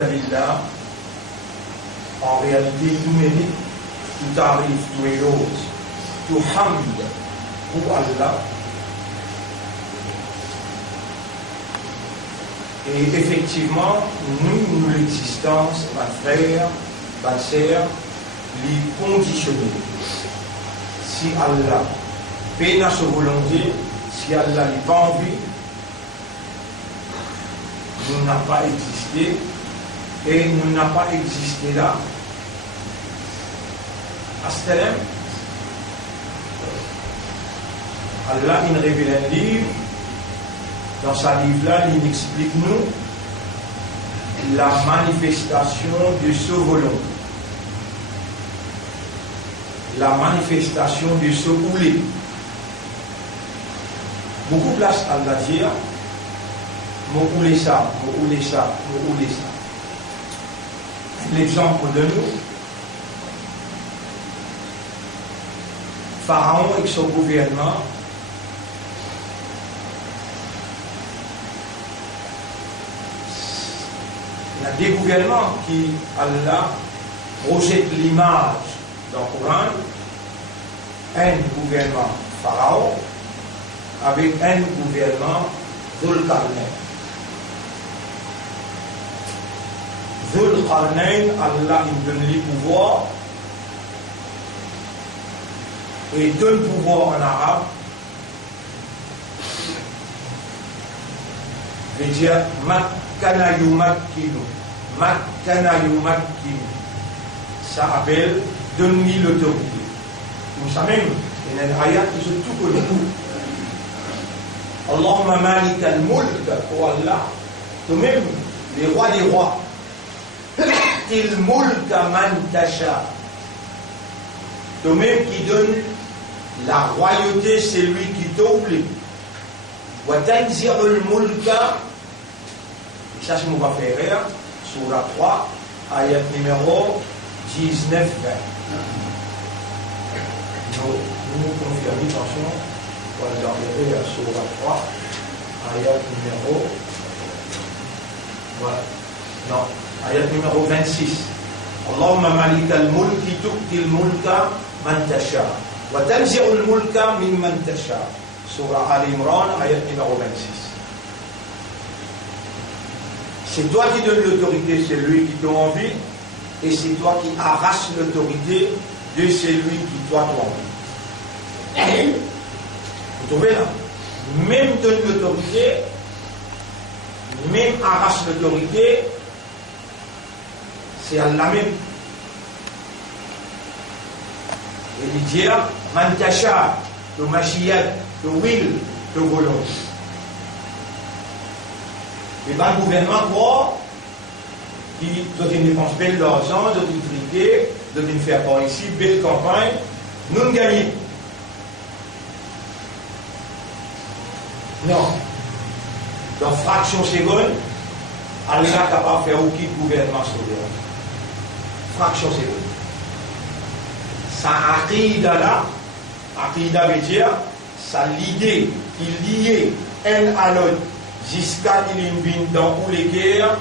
Là, en réalité, tout mérite, tout arrive, tout élose, tout hamd pour Allah. Et effectivement, nous l'existence, ma frère, ma sœur, les conditionnés. Si Allah peine à sa volonté, si Allah n'est pas envie, nous n'a pas existé. Et nous n'a pas existé là. Astelem, Allah il révèle un livre. Dans sa livre-là, il explique nous la manifestation de ce volonté. La manifestation de ce oulé. Beaucoup place à Allah dire, mo oulé ça, mo oulé ça, mo oulé ça. L'exemple de nous, Pharaon et son gouvernement, il y a des gouvernements qui, Allah, projette l'image dans le Coran, un gouvernement Pharaon avec un gouvernement Dhul-Qarnayn. Dhul-Qarnayn, Allah il donne les pouvoirs et donne pouvoir en arabe veut dire Makkana yumakkinu, Makkana yumakkinu, ça appelle donne-lui l'autorité. Vous savez, il y a une ayat qui sont tout connus. Allahumma malik al-mulk, pour Allah, toi-même, les rois des rois. Il mulka man tasha. Toi-même qui donne la royauté, c'est lui qui t'oublie. Wa tanzirul mulka, ça c'est mon frère, Surah 3, ayat numéro 19-20. Nous confirmons, attention, on va regarder à Surah 3, ayat numéro, voilà, non. Ayat numéro 26. Allahumma malik al-mulki tu'ti al-mulka man tasha wa tanzi'u al-mulka mimman tasha. Surah Al-Imran, ayat numéro 26. C'est toi qui donnes l'autorité, c'est lui qui t'a envie, et c'est toi qui arraches l'autorité de celui qui toi t'a envie. Vous trouvez là? Même donne l'autorité, même arrache l'autorité, c'est Allah même. Et il dit, man tasha, le machiyat, le will, le volonté. Et pas le gouvernement, quoi, qui doit une dépense belle d'argent, doit une triquer, doit une faire par ici, belle campagne, nous gagnons. Non. Dans fraction seconde, Allah n'est capable de faire aucun gouvernement souverain. Fraction seconde. Ça aqida là, aqida veut dire, ça l'idée qui liait un à l'autre jusqu'à qu'il y dans tous les guerres,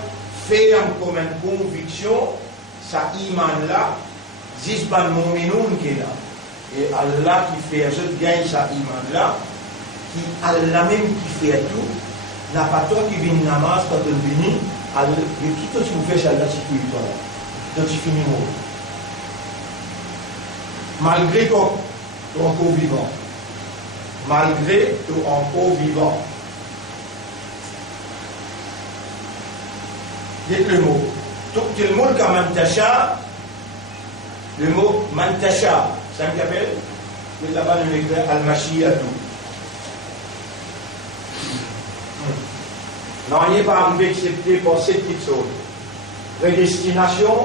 ferme comme une conviction, ça iman là, jusqu'à mouminoun qui est là. Et Allah qui fait je gagne ça iman là, qui Allah même qui fait tout, n'a pas toi qui vient namaz quand on vient, mais qui toi tu me fais ça là, si tu es toi là. Donc tu finis mort. Malgré ton encore vivant. Malgré ton encore vivant. Dites le mot. Tout le mot comme mantasha. Le mot mantasha. Ça me rappelle? Mais là-bas, on écrit al-mashiyatu. Non, il n'est pas arrivé excepté pour cette petite chose. Prédestination,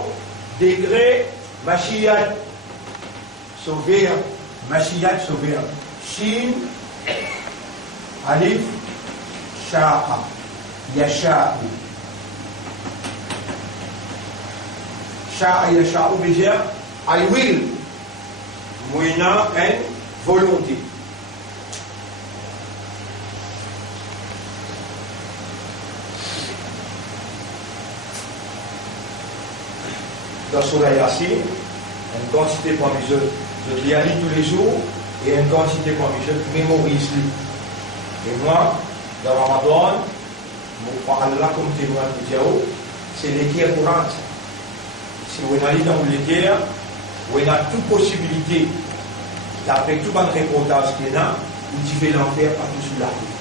décret, machiyat, sauver, machiyat, sauver. Shin, alif, sha'a, yasha'u. Sha'a, yasha'u veut dire I will, moyennant une volonté. dans Surah Yasin, une quantité parmi eux, je lis tous les jours, et une quantité parmi eux, mémorise. Et moi, dans Ramadan, je prends Allah comme témoin de Dieu, c'est l'équerre courante. Si vous allez dans l'équerre, vous avez toute possibilité, d'après tout le reportage qu'il y a, vous dites l'enfer partout sous la rue.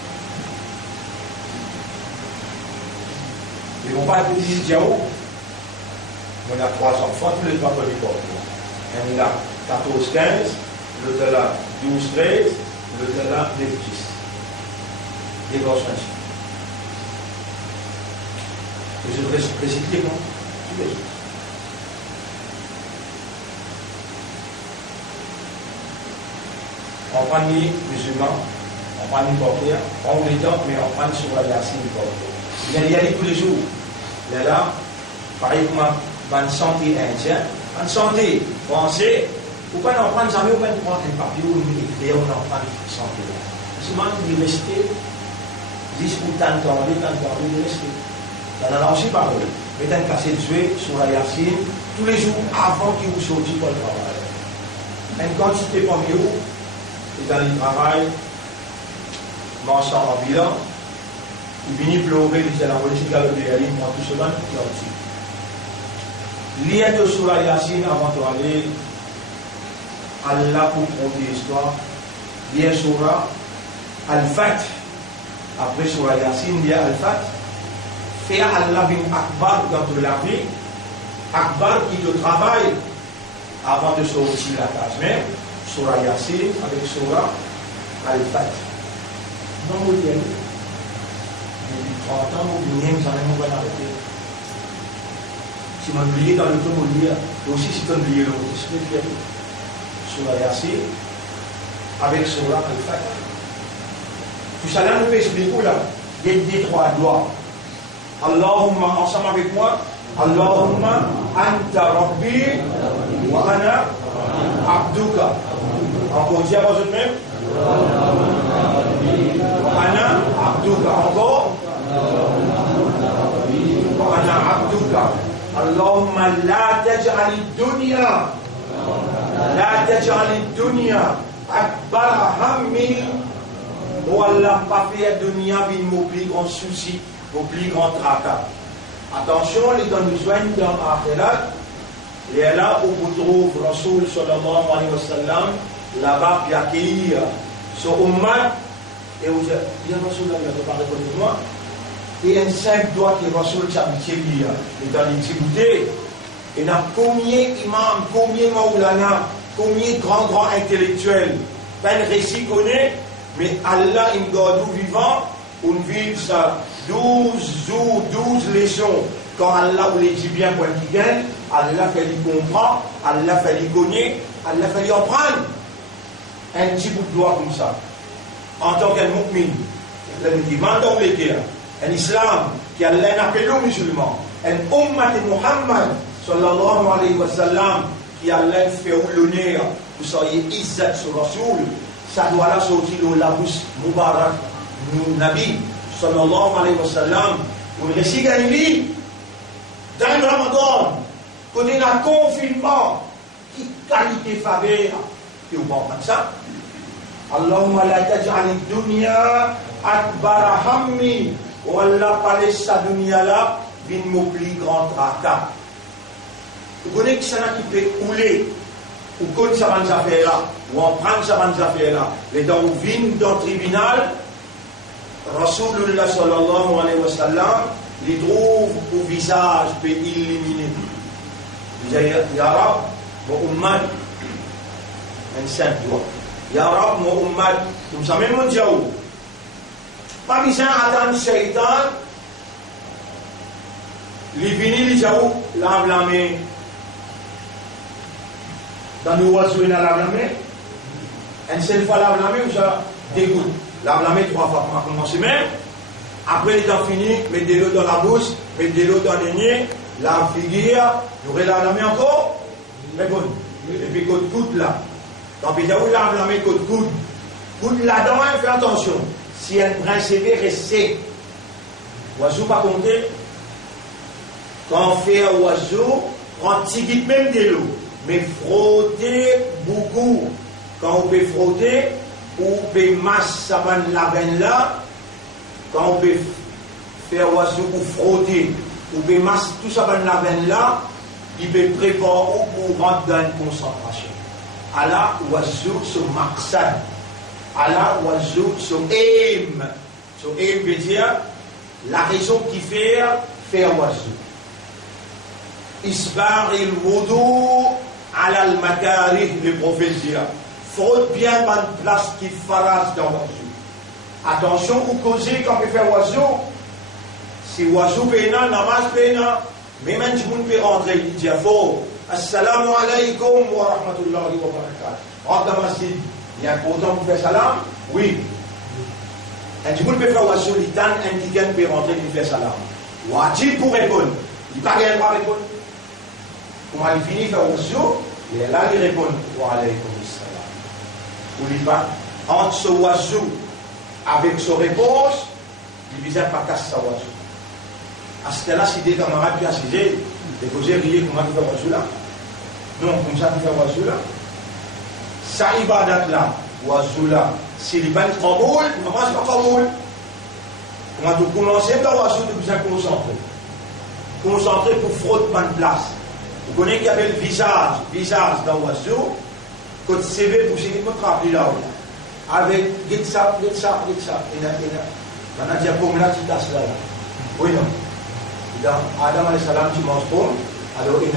Ils ne vont pas dire Dieu. On a 3 enfants, tous les 3 pour les corps. Il y a 14-15, l'autre là 12-13, l'autre là 9-10. Les gosses ainsi. Et je voudrais préciser les noms, tous les jours. On prend les musulmans, on prend les porteurs, on les donne, mais on prend sur la Yasin les porteurs. Il y a tous les jours. Il y a là, par exemple, une santé indienne, une santé française, ou pas en prendre jamais, ou pas prendre un papier ou une écrire, on en prend une santé. Souvent, il est resté, 10 ou tant de temps, il est resté. Dans la langue, par eux, mais un cassé de jouer sur la Yasin, tous les jours avant qu'il vous sortit pour le travail. Une quantité parmi vous, et dans le travail, marchant en bilan, il vient pleurer, il dit la politique de l'État, moi tout cela, il a aussi. Lire de Surah Yasin avant d'aller Allah pour compter l'histoire. Lire Surah Al-Fat. Après Surah Yasin, lire Al-Fat. Faire Allah bin Akbar dans la vie. Akbar qui te travaille avant de sortir la tâche même. Surah Yasin avec Surah Al-Fat. Non, vous dites. Depuis 30 ans, vous venez, vous allez arrêter. Si vous oubliez dans le temps, vous oubliez, et aussi si vous oubliez le mot spirituel, Surah Yasin, avec Surah Al-Fat. Tout ça là, nous peut expliquer là, il y a des 3 doigts. Allahumma, ensemble avec moi, Allahumma anta rabbi wa ana abduka. Encore dire à vous-même. Ana abduka. Encore. Ana abduka. Allahumma la taj'al ad-dunya akbar hammi. Oh Allah, pas faire dunya bin mon plus grand souci, mon plus grand tracas. Attention, les gens nous soignent dans l'akhirat. Et là où vous trouvez Rasoul sallallahu alayhi wa sallam, là-bas, puis accueillir son ummat, et vous dites, il y a Rasoul là, il ne pas répondre de moi. Et un 5 doigts qui Rasoul s'habitue, et dans l'intimité, et il y a combien imams, combien maoulana, combien grands intellectuels, ben récit connaît, mais Allah, il garde vivant, on vit ça 12 jours, 12 leçons. Quand Allah vous les dit bien pour qu'il gagne, Allah fait lui comprendre, Allah fait lui connaître, Allah fait lui en prendre. Un petit bout de doigt comme ça. En tant qu'un mu'min, le musulman dans l'équerre, un islam qui Allah appelle aux musulmans, un ummat de Muhammad, sallallahu alayhi wa sallam, qui Allah fait l'honneur, vous soyez izzat sur Rasoul, ça doit là sortir de la bouche Mubarak, Nabi, sallallahu alayhi wa sallam, pour le récit gagné. Dans le Ramadan, qu'on ait un confinement qui qualité faveur, et on va prendre ça. Allahumma la taj'al ad-dunya akbar hammi, ou Allah parle sa dunya là, vin mon plus grand tracas. Vous connaissez que ça qui peut couler, ou qu'on ça va nous affaire là, ou on prend ça va nous affaire là, les dents viennent dans le tribunal, Rasulullah sallallahu alayhi wa sallam, les trouve au visage peut illuminer. Il dit, Ya Rab, mon ummat, un simple doigt. Ya Rab, mon ummat, comme ça même mon Diaou. Pas besoin d'attendre Shaitan, les vinyles, les Diaou, lave la main. Dans le oiseau, il lave la main. Une seule fois lave la main, ou ça dégoûte. Lave la main 3 fois pour commencer même. Après les temps finis, mettez l'eau dans la bouche, mettez l'eau dans les niais, la figure, vous relâchez la main encore, mais bon, et puis coude là. Quand vous lave la main coude là-dedans, faites attention. Si elle prend CV, restez. Oiseau pas compter. Quand on fait un oiseau, prendre petit guide même de l'eau, mais frotter beaucoup. Quand on peut frotter, on peut masser la veine là, quand on peut faire oiseau pour frotter, on peut masser tout ça la veine là, il peut préparer pour rentrer dans une concentration. Allah oiseau se maqsad. Allah oiseau se aim. Se aim veut dire la raison qui fait faire oiseau. Isbar il wudu ala al makarih, le prophète dit. Frotte bien dans une place qui farage dans l'oiseau. Attention, vous causez quand vous faites oiseau. Si oiseau pénal, namaz pénal, même un monde peut rentrer, il dit fort. Assalamu alaikum wa rahmatullahi wa barakatuh. Rentre dans la masjid. Il y a important pour faire salam? Oui. Un monde peut faire oiseau, il donne un ticket peut rentrer, il fait salam. Wajib pour répondre. Il n'a pas rien à répondre. Comment il finit faire oiseau? Il est là, il répond. Wa alaikum salam. Vous dites pas, entre ce oiseau avec sa réponse, il ne vient pas casser sa oiseau. À ce là, si des camarades qui assisent, et vous avez comment tu fais oiseau là? Non, comme ça tu fais oiseau là. Ça ibadat là, oiseau là, s'il n'est pas kaboul, comment c'est pas kaboul? Comment tu commences dans l'oiseau, tu besoin de concentrer. Concentrer pour frotter une place. Vous connaissez qu'il y avait le visage dans l'oiseau. Quand le CV pour ce qui est rappelé là, avec ça. Maintenant, il y a comme là, tu tasses là. Oui, non. Dans Adam alayhi salam, tu manges pomme. Alors, il y a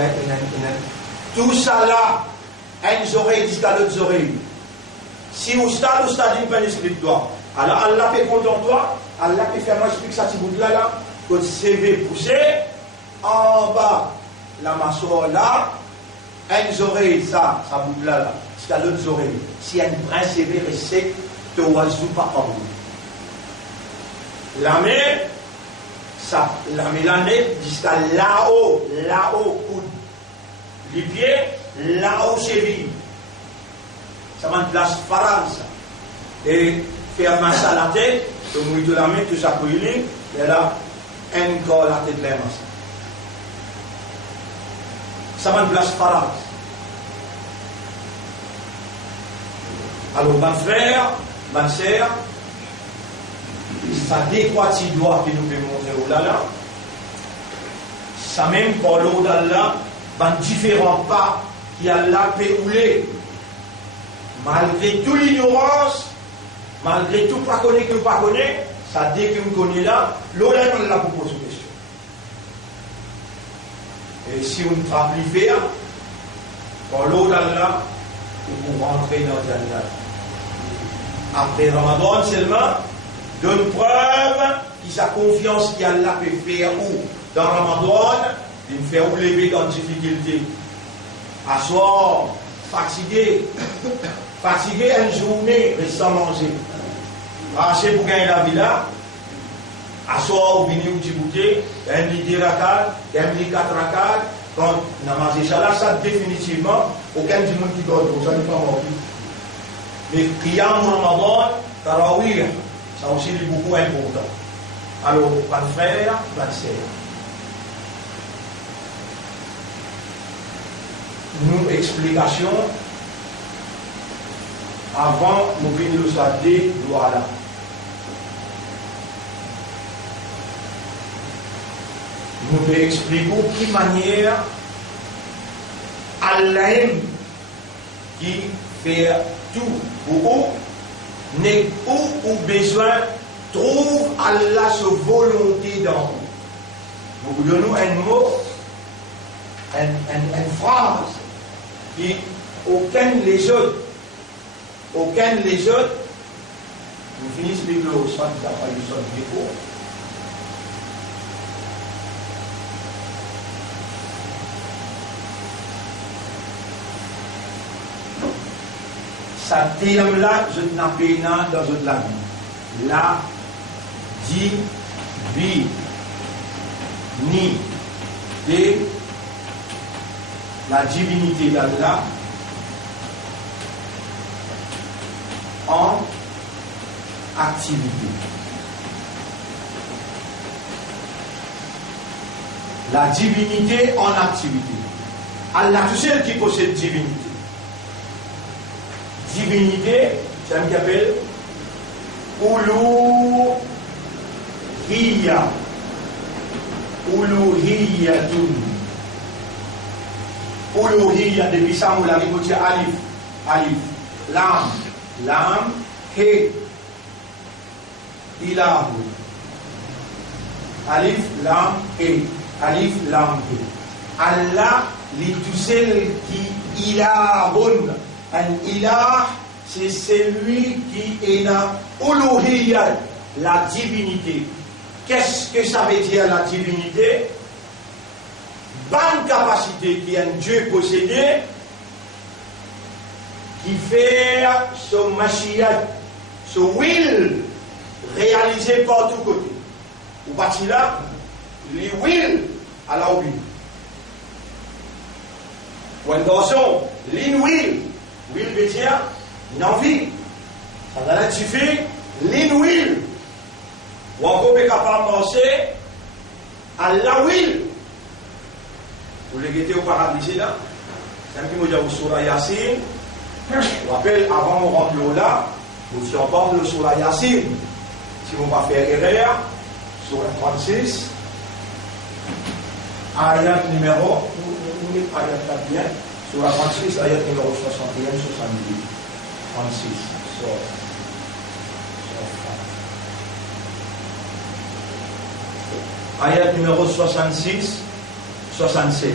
tout ça là, une oreille jusqu'à l'autre oreille. Si au stade, il peut expliquer toi. Alors, Allah peut content toi, Allah peut faire moi explique ça, tu bout là. Quand le CV poussé, en bas, la massoire là, une oreille, ça bout là. Jusqu'à l'autre oreille. Si un brin sévère et sec, tu oiseau pas en bout. La main, ça, la mélanée jusqu'à là-haut, coude. Les pieds, là-haut, cheville. Ça va en place farage, ça. Et faire masser à la tête, le mouille de la main, tout ça brûlé, et là, encore la tête de la main. Ça va en place farage. Alors, mon frère, ma sœur, ça décroît si doigt qui nous fait montrer au là, ça même pour l'eau d'Allah, dans différents pas qui Allah peut rouler. Malgré toute l'ignorance, malgré tout pas connaître que pas connaître, ça dès que nous connaît là, l'eau là, on l'a pour poser une question. Et si on ne travaille plus faire, pour l'eau d'Allah, on peut rentrer dans le Jannah. Après Ramadan seulement, donne preuve qui sa confiance qu'Allah peut faire où dans Ramadan, il me fait où lever dans difficulté. Asseoir, fatigué une journée, sans manger. Marcher pour gagner la vie là, asseoir ou venir au Djibouti, un lit rakat, un lit 4 rakat, quand on a mangé ça là, ça définitivement, aucun du monde qui dort, ça n'est pas mort. Mais Qiyam Ramadan, Tarawih, ça aussi est beaucoup important. Alors, mon frère, ma sœur, nous explication avant nous venir nous saluer, voilà. Nous expliquons de quelle manière Allah qui fait tout pour nous, n'est où besoin, trouve Allah sa volonté dans nous. Nous donnons un mot, une phrase qui aucun les autres, nous finissons avec le son, ça va le son défaut. Ça terme là, je n'ai pas dans notre langue. La divinité, la divinité d'Allah en activité. La divinité en activité. Allah tout seul qui possède divinité. Divinité, c'est ce qu'on appelle Uluhiyya. Uluhiyyatun. Uluhiyya, depuis ça, on l'a dit alif. Alif. Lam. Lam. He. Ilahu. Alif, lam, he. Alif, lam, he. Allah, les tout seul qui ilahun. Un ilah, c'est celui qui est dans Uluhiyya, la divinité. Qu'est-ce que ça veut dire la divinité? Bonne capacité qui est un Dieu possédé, qui fait son machiyat, son will, réalisé par tous côtés. Ou parti là, les will à la will. Ou un garçon, l'in-will. Will veut dire une envie. Ça va là, tu fais l'in-will. Ou encore, est capable de marcher à la will. Vous le guettez au paradis là. C'est un petit mot de Surah Yassine. Je vous rappelle, avant de rentrer là, vous si on parle de Surah Yassine. Si vous ne pas faire erreur, Surah 36, ayat numéro, ayat 4 bien. Surah 36, ayat numéro 61, 70. 36. Ayat numéro 66, 67.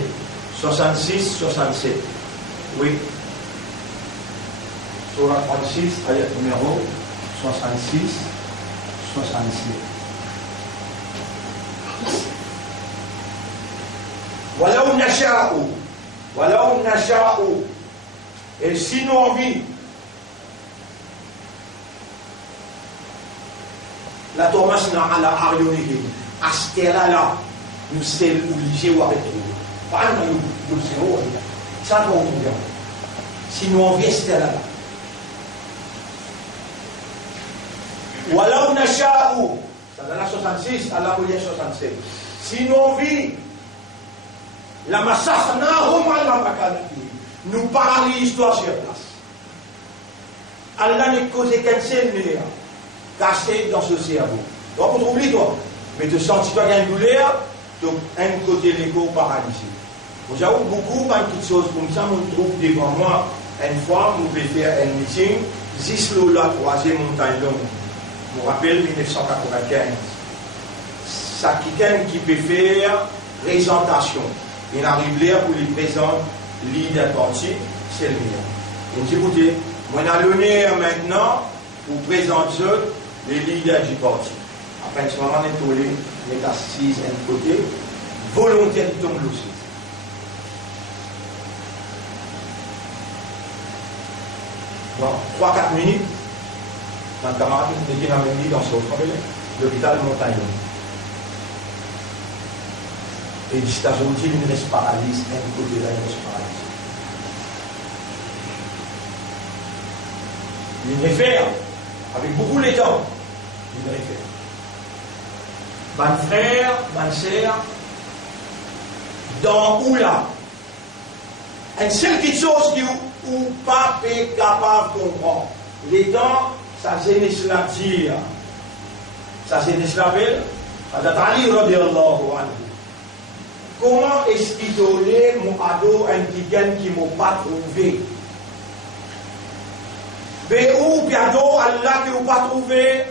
66, 67. Oui. Surah 36, ayat numéro 66, 67. Walau nasha'u, et si nous envie, la Thomas n'a à la arionique, à ce là, nous sommes obligés ou avec nous. Pas nous sommes ça va nous dire. Si nous envie, c'est là. Walau nasha'u, ça dans la 66, à la 67. Si nous envie, la massacre nous parle l'histoire sur place. Allah n'est causé qu'un seul nerf caché dans ce cerveau. Donc, on oublie toi. Mais de sentir pas une douleur, donc un côté l'écho paralysé. Vous avez beaucoup de petites choses comme ça, on trouve devant moi. Une fois, on pouvait faire un meeting, Zislo, la troisième montagne longue. Je me rappelle 1995. Ça, quelqu'un qui peut faire présentation. Il arrive là pour les présenter l'idée d'un parti, c'est le mien. Il dit, écoutez, on a l'honneur maintenant pour présenter les leaders du parti. Après, ce moment, on est tollé, on est assis d'un côté, volontaire de tomber aussi. Bon, 3-4 minutes, un camarade qui était dans son l'hôpital Montagne. Et les États-Unis, il ne reste paralysé, un côté là, il reste paralysé. Il réfère, avec beaucoup de temps, il réfère. Ban frère, ban sœur, dans où là, une seule petite chose qui ou pas est capable de comprendre. Les dents, ça c'est la dire. Ça c'est la belle. Ali radiallahu anhu. Comment expliquer mon ado un tigan qui ne m'a pas trouvé? Mais où, bientôt, Allah qui ne m'a pas trouvé?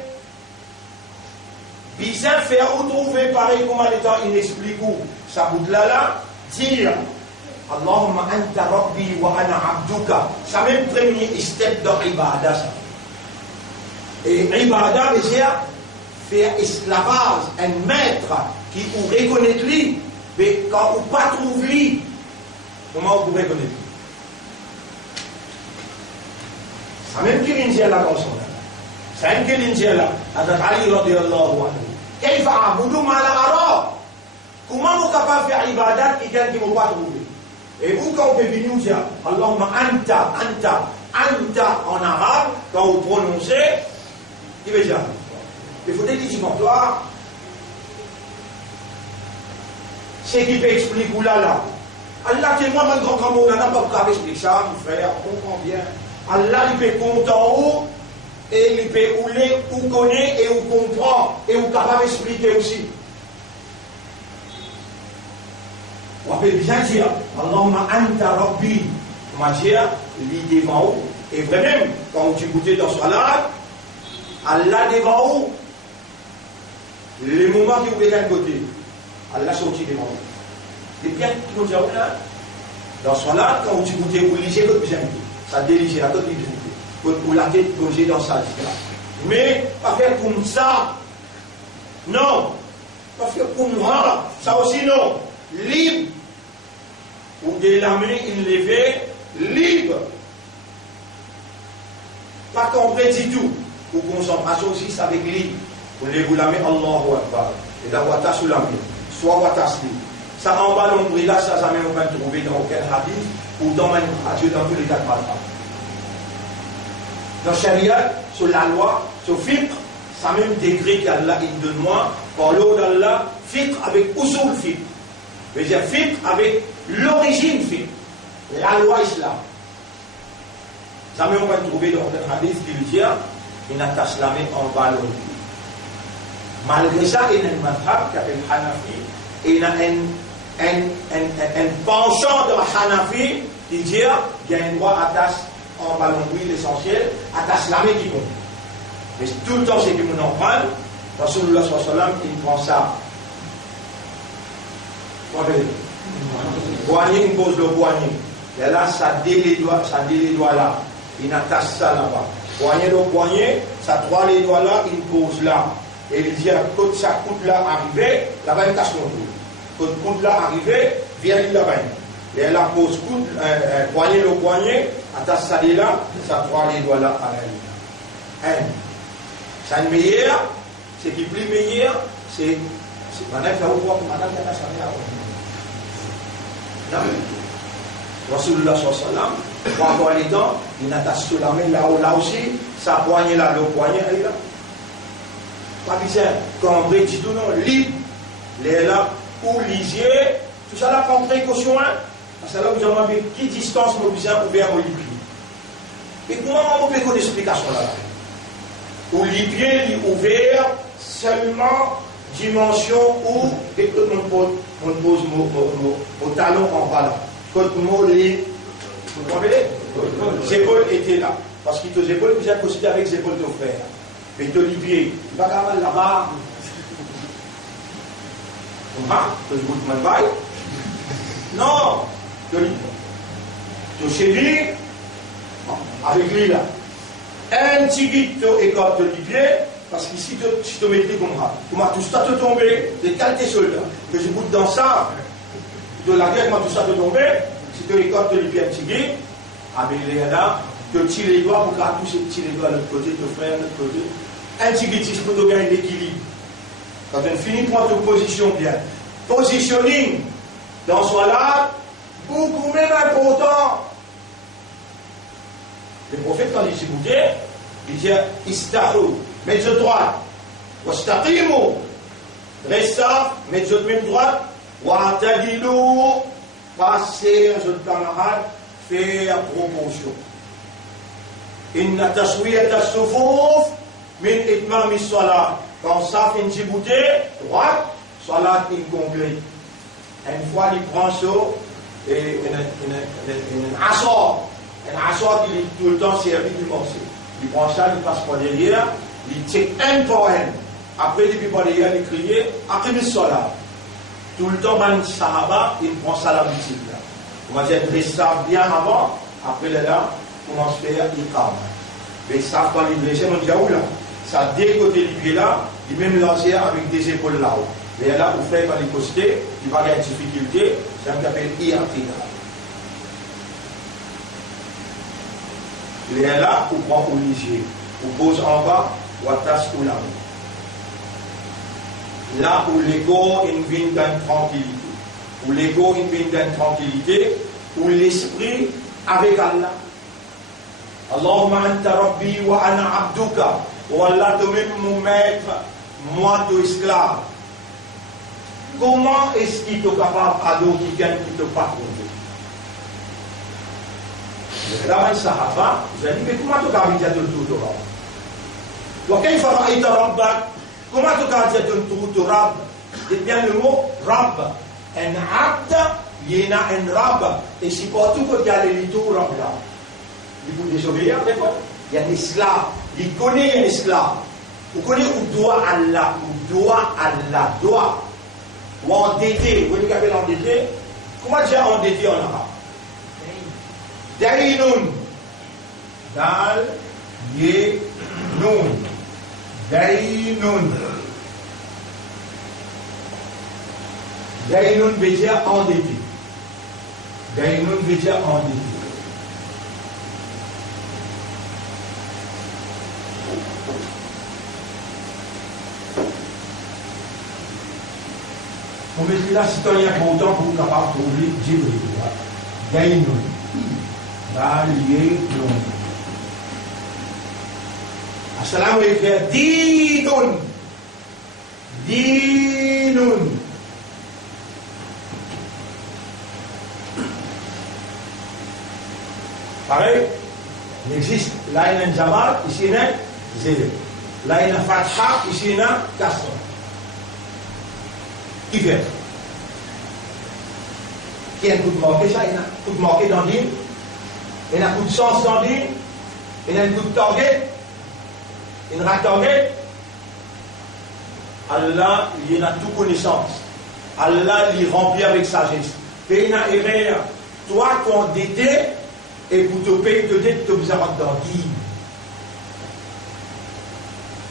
Bizarre faire où trouver pareil comme à l'état inexplicable. Ça bout là, dire Allahumma anta rabbi wa ana abduka. Ça même premier step dans l'ibadah. Et l'ibadah, c'est faire esclavage, un maître qui vous reconnaît lui. Mais quand vous ne pas trouvez, comment vous pouvez connaître? Ça même qui l'india la console. Ça même qui l'india la. Hazrat Ali radiallahu anhu. Quel va aboudu mal à comment vous êtes capable de faire ibadat quelqu'un qui ne vous pas trouvé? Et vous, quand vous pouvez venir dire Allahumma anta, anta, anta en arabe, quand vous prononcez, il veut dire il faut des dimentoires. Ce qui peut expliquer là, Allah témoin d'un grand mot, on n'a pas pu expliquer ça, mon frère, on comprend bien. Allah, il peut compter en haut, et il peut rouler, ou connaît, et ou comprend, et ou capable d'expliquer aussi. On peut bien dire, Allahumma anta rabbi, on va dire, l'idée devant haut, et vraiment, quand tu goûtais dans Salat, Allah devant haut, les moments qui vous êtes d'un côté, Allah sorti devant haut. Et bien, qui nous dit là, dans Salat, quand tu goûtais, vous lisez votre bien, ça délige la tête pour la tête plongée dans sa vie. Mais, pas faire comme ça, non, pas faire comme moi, ça aussi non, libre, ou de l'amener une levée libre. Pas compris du tout. Ou concentration aussi, c'est avec libre. Vous l'amener Allahu Akbar. Et là, wata sous la main. Soit wata libre. Ça en bas l'ombre là, ça jamais on va le trouver dans aucun hadith ou dans un hadith dans tous les cas de Malta. Dans Sharia, sur la loi, sur fiqh, ça même décret qu'Allah il donne moi, par l'eau d'Allah, fiqh avec usul fiqh. C'est-à-dire fiqh avec l'origine fiqh, la loi islam. Ça même on va le trouver dans un hadith qui lui dit, il n'a qu'à se laver en bas l'ombre. Malgré ça, il y a un madhab qui s'appelle Hanafi, et il y a un penchant de Hanafi qui dit qu'il y a un droit à tasse en ballon d'huile l'essentiel, à tasse lamée qui compte. Mais tout le temps, c'est que mon enfant, Rasulullah sallallahu alayhi wa sallam, il prend ça. Poignet, il pose le poignet. Et là, ça délie les doigts là. Il attache ça là-bas. Poignet, le poignet, ça droit les doigts là, il pose là. Et il dit, quand ça coûte là arrivé, là-bas, il casse mon tour. Quand coude là arrivé, vient là-bas. Et là, pose coude, poignet le poignet, attache ça là, ça droit les doigts là à la ligne. C'est le meilleur, ce qui est plus meilleur, c'est madame qui a ouvert, madame qui a taché à la non. Rasulullah sallallahu alayhi wa sallam, pour avoir les dents, il attache sur la main là aussi, sa poignée là, le poignet là. Pas bizarre, quand on dit tout non, libre, les là, ou lisier, tout ça là prend précaution, hein, parce que là vous demandez qui distance mon visage ouvert au libre. Et comment on peut connaître l'explication là? Au libre, ouvert, seulement dimension où, dès que on pose mon talon en bas là, quand mon lit, vous comprenez? Les épaules étaient là, parce que les épaules, vous avez considéré avec les épaules de frère. Mais de libre, il va quand même là-bas. Non, tu sais lui, avec lui là, un petit guide écarte du pied, parce qu'ici tu te mets comme ça, tu m'as tout ça te tomber, des qualités soldats, que je goûte dans ça, de la guerre, tout ça te tomber, si tu écartes du pied un petit guide, avec les là, tu tires les doigts pour qu'à toucher les doigts de l'autre côté, ton frère de l'autre côté, un petit guide, si je peux te gagner l'équilibre. Quand on finit, prends ta position bien. Positioning dans ce là, beaucoup même important. Le prophète, quand il s'est goûté, il dit Istahu, mettez droite, Wastaqimu, Resta, mettez même droite, Wa'tadilu, passez un autre camarade, faire promotion. Inna taswiyat as-sufuf min itmam as-salat. Quand ça fait une djibouté, droite, salat incomplet. Une fois, il prend ça, et un assort qui est tout le temps servi du morceau. Il prend ça, il passe par derrière, il tire un par un. Après, depuis par derrière, il crie, après le salat. Tout le temps, dans le sahaba, il prend ça l'habitude. On va dire, il ça bien avant, après là, il commence à faire, il calme. Mais ça, quand il blesse, on dit, où là? Ça décoté du pied là, il même lancé avec des épaules là-haut. Et là, vous faites par les costés, il va y avoir une difficulté, c'est un qui appelle irtigra. Et là, vous prenez au lisier, vous posez en bas, ou attache ou la main. Là où l'ego invite d'une tranquillité, où l'ego invite d'une tranquillité, où l'esprit avec Allah. Allahumma anta rabbi wa ana abduka. Oh Allah, toi-même mon maître, moi ton esclave. Comment est-ce qu'il est capable à d'autres qui te pas trouver? Là, un Sahaba, il a dit, mais comment tu as dit tout au rab? وكيف رأيت ربك? Comment tu as dit tout au rab? C'est bien le mot rab. Un abd, il y a un rab. Et c'est pas tout qu'il y a les tout rab là. Il faut désobéir, d'accord? Il y a un esclave. Il connaît un esclave. Vous connaissez où doit Allah? Où doit Allah? Doit. Ou endetté. Vous voyez ce qu'on appelle endetté? Comment dire endetté en arabe? Dainun. Dal, ye, nun. Dainun. Dainun veut dire endetté. Dainun veut dire endetté. Vous mettez là, citoyen pour autant pour vous capable de trouver Jibril. Dainun. Dainun. Assalamu alaikum. Dinun. Dinun. Pareil, il existe là il y a un Jamal, ici il y a un Zéro. Là il y a un Fatha, ici il y a un Kasra. Qui fait? Qui a un coup de marqué ça? Il y a un coup de marqué dans l'île. Il y a un coup de sens dans l'île. Il y a un coup de target. Une target. Allah, il y a toute connaissance. Allah, il remplit avec sagesse. Et il y a un erreur. Toi, tu es endetté. Et pour te payer, te dire que tu as besoin d'endettement.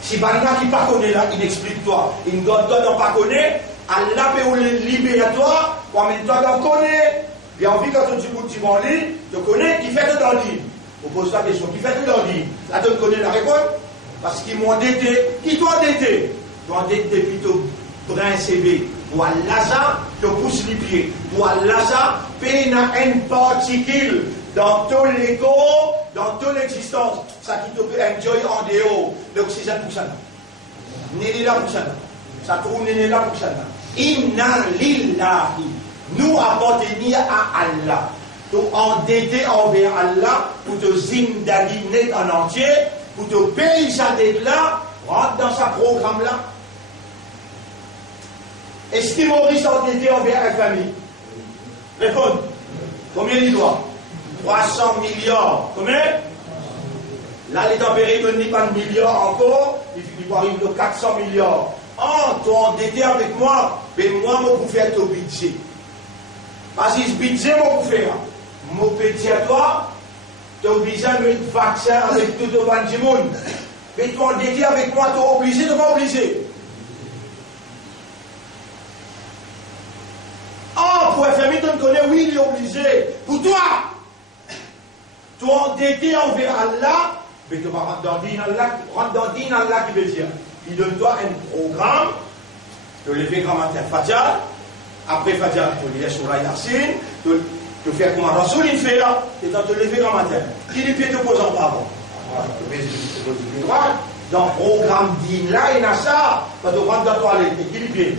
Si Banna qui ne pas connaît là, il explique-toi. Il ne doit pas connaître. Allah peut le libérer à toi. Ou en même temps, tu connais. Il a envie quand tu vas en ligne, tu connais qui fait tout en ligne. Vous posez la question, qui fait tout en ligne? Là, tu connais la réponse. Parce qu'ils m'ont endetté. Qui t'a endetté? Tu as endetté plutôt brin CV. Pour Allah, ça, te pousse les pieds. Pour Allah, ça, paye une particule. Dans tout l'ego, dans toute l'existence, ça qui te peut enjoy en dehors, l'oxygène pour ça. N'est là pour ça. Ça trouve n'est là pour ça. Inna lillahi. Nous appartenons à Allah. Pour endetter envers Allah, pour te zindagi net en entier, pour te payer sa dette là, rentre dans sa programme là. Est-ce que Maurice endetté envers la famille? Répondez. Combien il doit? 300 milliards. Combien? Là, les tempérés ne donnent pas de milliards encore. Il va arriver de 400 milliards. Oh, tu es endetté avec moi. Mais moi, je peux faire ton budget. Parce que ce budget, je peux faire. Je peux dire à toi, tu es obligé de mettre vaccin avec tout le monde du monde. Mais tu es endetté avec moi, tu es obligé de pas obligé. Oh, pour FMI, tu me connais, oui, il est obligé. Pour toi, tu es endetté envers Allah, mais tu vas rentrer dans le din Allah qui veut dire. Il donne-toi un programme, tu lever grand matin Fajr, après Fajr, tu lis sur la Yassine, tu fais comme un Rasoul, il fait là, et tu te lever grand matin. Qui les pieds te pose en avant? Tu poses les pieds droits. Dans le programme din là, il y a ça, quand tu rentres dans la toilette, et qui les pieds?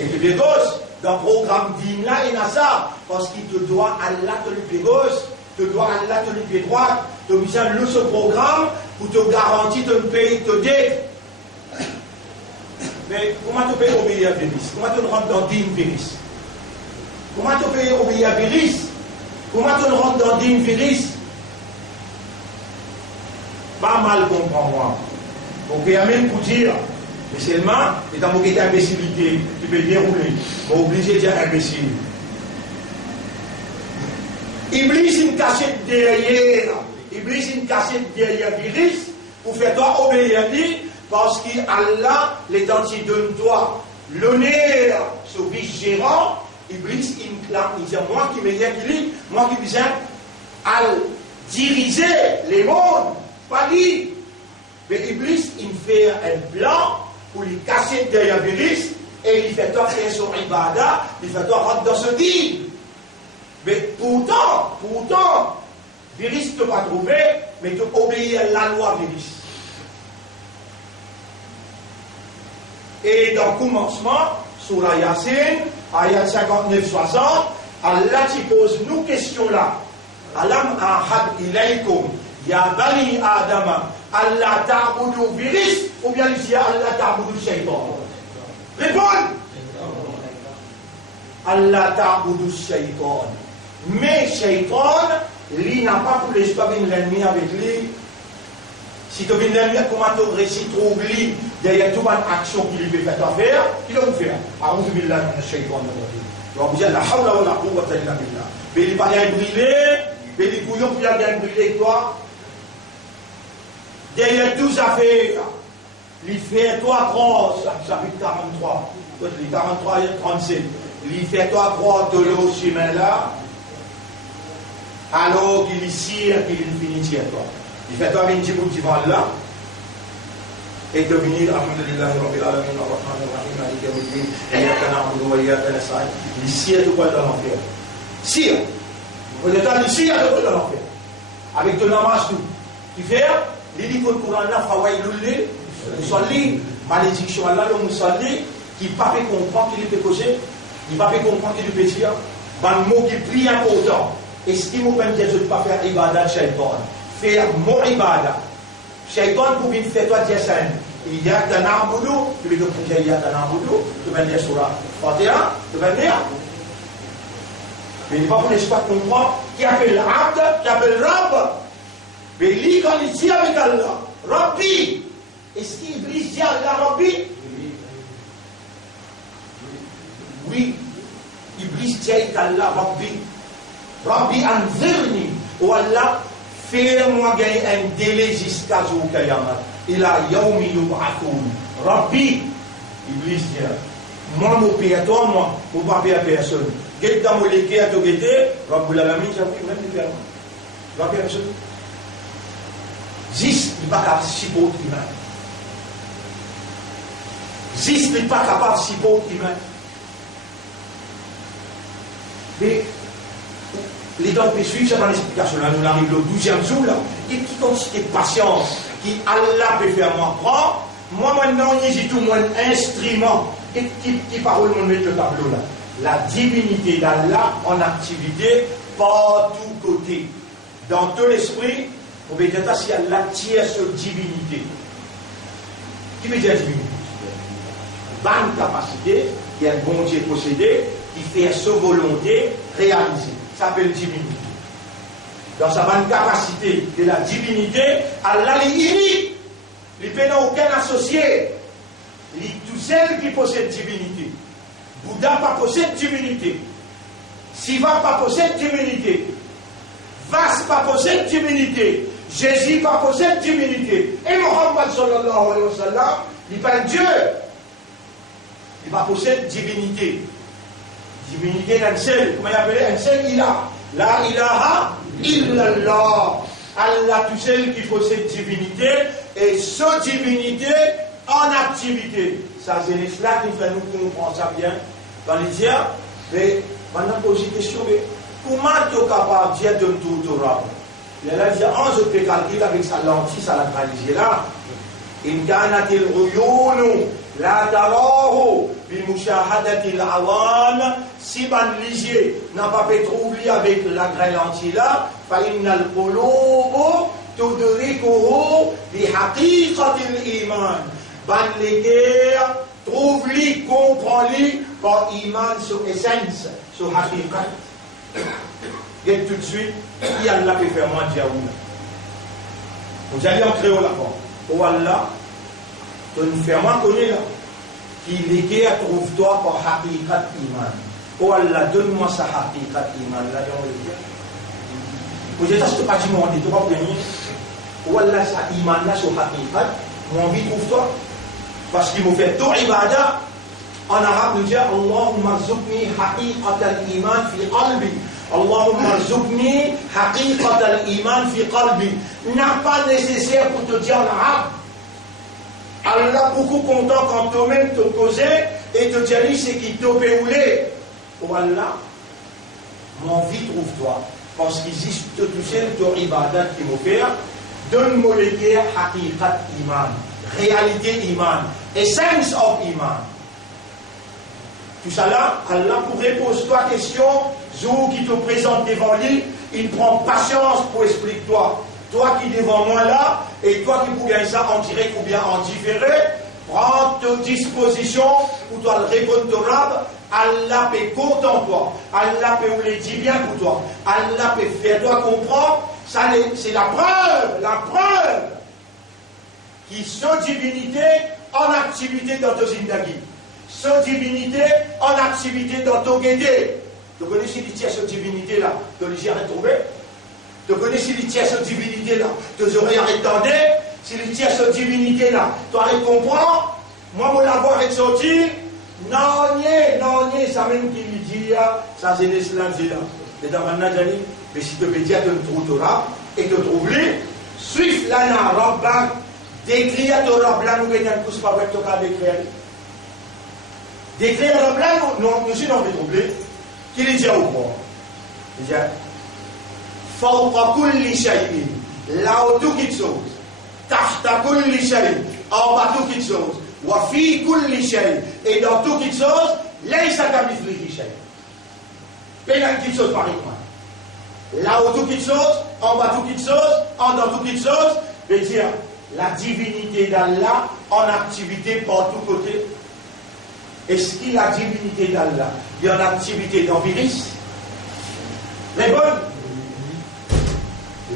Et les pieds gauche. Dans le programme din là, il y a ça, parce qu'il te doit Allah te le pied gauche. Tu dois Allah te le pied droit, tu as besoin de ce programme pour te garantir de payer te dette. Mais comment tu peux obéir à Véris? Comment tu rentres dans Din Véris? Comment tu peux obéir à Véris? Comment tu rentres dans Din Véris? Pas mal comprends-moi. Donc il y a même pour dire, mais seulement, et dans mon cas imbécilité, tu peux dérouler. Tu es obligé de dire imbécile. Iblis une cachette derrière. Iblis une cachette derrière Véris pour faire toi obéir à lui. Parce qu'Allah, l'étendue donne-toi l'honneur sur vice-gérant, Iblis, il dit, moi qui me dit, moi qui viens à diriger les mondes, pas lui. Mais Iblis, il fait un plan pour lui cacher derrière Iblis, et il fait toi faire son ibada, il fait toi rentrer dans ce deal. Mais pourtant, Iblis ne t'a pas trouvé, mais tu obéis à la loi Iblis. Et dans le commencement, sur la Yassine, ayat 59-60, Allah te pose nous question là. Alam ahad ilaykum ya bani adama Allah ta'budu biris ou bien ici Allah ta'budu shaytan. Répondez. Allah ta'budu shaytan. Mais shaytan, lui n'a pas pour l'espoir de l'ennemi avec lui. Si tu viens l'ennemi, comment tu récits trop lui derrière toute une action qu'il lui fait faire, qu'il va vous faire. A'udhu billahi minash shaytan rajim. Donc vous êtes la hawla wa la quwwata illa billah. Mais il pas bien brûlé, mais il bouillon pour bien brûler toi. Derrière tout ça fait, il fait toi croix, chapitre 43, les 43 et 37, il fait toi croix de l'eau chemin là, alors qu'il y sire, qu'il finit sur toi. Il fait toi un petit bout de vent là, et devenir, alhamdulillah, rabbil alamin, ar-rahman ar-rahim, maliki yawmiddin, iyyaka na'budu wa iyyaka nasta'in, il sire tout quoi dans l'enfer. Sire. Vous êtes allé ici, à l'autre de l'enfer. Avec ton namaz tout. Tu fais, il dit que le Coran là, fawaïloulé, musalli, malédiction Allah, le musalli, qui ne peut pas comprendre qu'il est péché, il ne peut pas comprendre qu'il est péché, un mot qui prie important. Et ce qui m'a même dit, je ne peux pas faire ibadat shaitan. Faire mon ibadat. Shaitan, pour venir faire toi, dire ça. Il y a un arboudou, tu veux dire, il y a un arboudou, tu vas dire sur la Fatiha, tu vas dire. Mais il ne va pas l'espoir comprendre qui appelle l'abd, qui appelle Rabb. Mais lui, quand il dit avec Allah, Rabbi, est-ce qu'il dit Allah Rabbi? Oui. Iblis dit Allah Rabbi. Rabbi anzirni. Ou Allah, fais-moi gagner un délai jusqu'à Zou Kayamat. Il a Yaoumi Yub'athoun. Rabbi, Iblis dit, moi, mon père, toi, moi, mon pas père personne. Qu'est-ce dans mon légué à te guetter, Rabbul Alamin, j'avoue, même les pères. Je ne vais pas personne. Zis n'est pas capable de si beau humain. Zis n'est pas capable de si beau humain. Mais, les dents qui suivent, c'est dans l'explication là, nous arrivons au 12e jour là, qui quantité de patience, qui Allah peut faire moi prendre, moi maintenant, j'ai tout mon instrument, qui parole mon mettre le tableau là. La divinité d'Allah en activité par tous côtés. Dans tout l'esprit, on peut dire si Allah tire sur divinité. Qui veut dire divinité? Bonne capacité, qui est un bon Dieu possédé, qui fait sa volonté réaliser. Ça s'appelle divinité. Dans sa bonne capacité de la divinité, Allah est unique. Il n'a aucun associé. Il est tout seul qui possède divinité. Bouddha pas possède divinité. Siva pas possède divinité. Vas pas possède divinité. Jésus pas possède divinité. Et Mohammed sallallahu alayhi wa sallam, il n'est pas un Dieu. Il pas possède divinité. Divinité d'un seul, comment il appelait un seul ilah. La ilaha illallah. Allah tout seul qui possède divinité et sa divinité en activité. Ça, c'est l'islam qui fait nous comprendre ça bien. Dans les dire, mais maintenant, poser une question, mais comment tu es capable de dire de tout au rab? Il a dit, je peux calculer avec sa lentille, ça l'a réalisé là. In kanatil uyunu la tarahu bimushahadatil awam. Si ban lisier n'a pas pu trouver avec la grande lentille là, fa innal qulubu tudrikuhu bi haqiqatil iman. Ban l'éguerre, trouve-li, comprends-li, par iman sur essence, sur haqiqat. Et tout de suite, qui Allah peut faire moi diaoula. Vous allez en créole là-bas. Oh Allah, tu nous fais moi connaître là. Qui l'éguerre trouve-toi par haqiqat iman. Oh Allah, donne-moi sa haqiqat iman. Là, on le dit. Vous êtes à ce pas du monde, tu vas venir. Oh Allah, sa iman là sur haqiqat. Mon vie trouve-toi. Parce qu'il me fait tout ibadah. En arabe, nous dit Allahumma rzuqni haqiqat al-iman fi qalbi. Allahumma rzuqni haqiqat al-iman fi qalbi. N'a pas nécessaire pour te dire en arabe. Allah beaucoup content quand toi-même te causais et te dire c'est qui te péoulé. Oh Allah, mon vie trouve-toi. Parce qu'il existe tout seul ton ibadah qui me fait. Donne-moi le guerre haqiqat iman. Réalité iman. Essence of iman. Tout ça là, Allah pourrait poser toi question jour qui te présente devant lui, il prend patience pour expliquer toi. Toi qui es devant moi là, et toi qui pourrais ça en direct ou bien en différé, prends tes dispositions pour toi répondre au rab. Allah peut compter en toi. Allah peut vous le dire bien pour toi. Allah peut faire toi comprendre. C'est la preuve qui sont divinité en activité dans ton zindagi. Sont divinité en activité dans ton guédé. Tu connais si tu tiens cette divinité là, tu les aurais trouvé. Tu connais si tu tiens cette divinité là, tu aurais arrêté. Si tu tiens cette divinité là, tu aurais compris. Moi, je l'avoir ressorti. Non, ça même qui lui dit, ça c'est l'islam, c'est là. Mais dans ma nagani, mais si tu veux dire que tu trouves Torah et que tu trouves lui, suive l'ana rabba, décris à Torah blanc, nous gagnons tous pas avec ton cas d'écrire. Décrire Torah blanc, nous aussi, on veut troubler. Qui lui dit au courant? Il dit, Fawqa kulli shay'in, là où tout quelque chose, tahta kulli shay'in, en bas tout quelque chose. Wafi kulli shay, et dans tout quelque chose, laysa kamithlihi shay. Il y a quelque chose pareil. Là où tout quelque chose, en bas tout quelque chose, en dans tout quelque chose, veut dire la divinité d'Allah en activité par tous côtés. Est-ce qu'il y a la divinité d'Allah? Il y a une activité dans le virus. Les bonnes.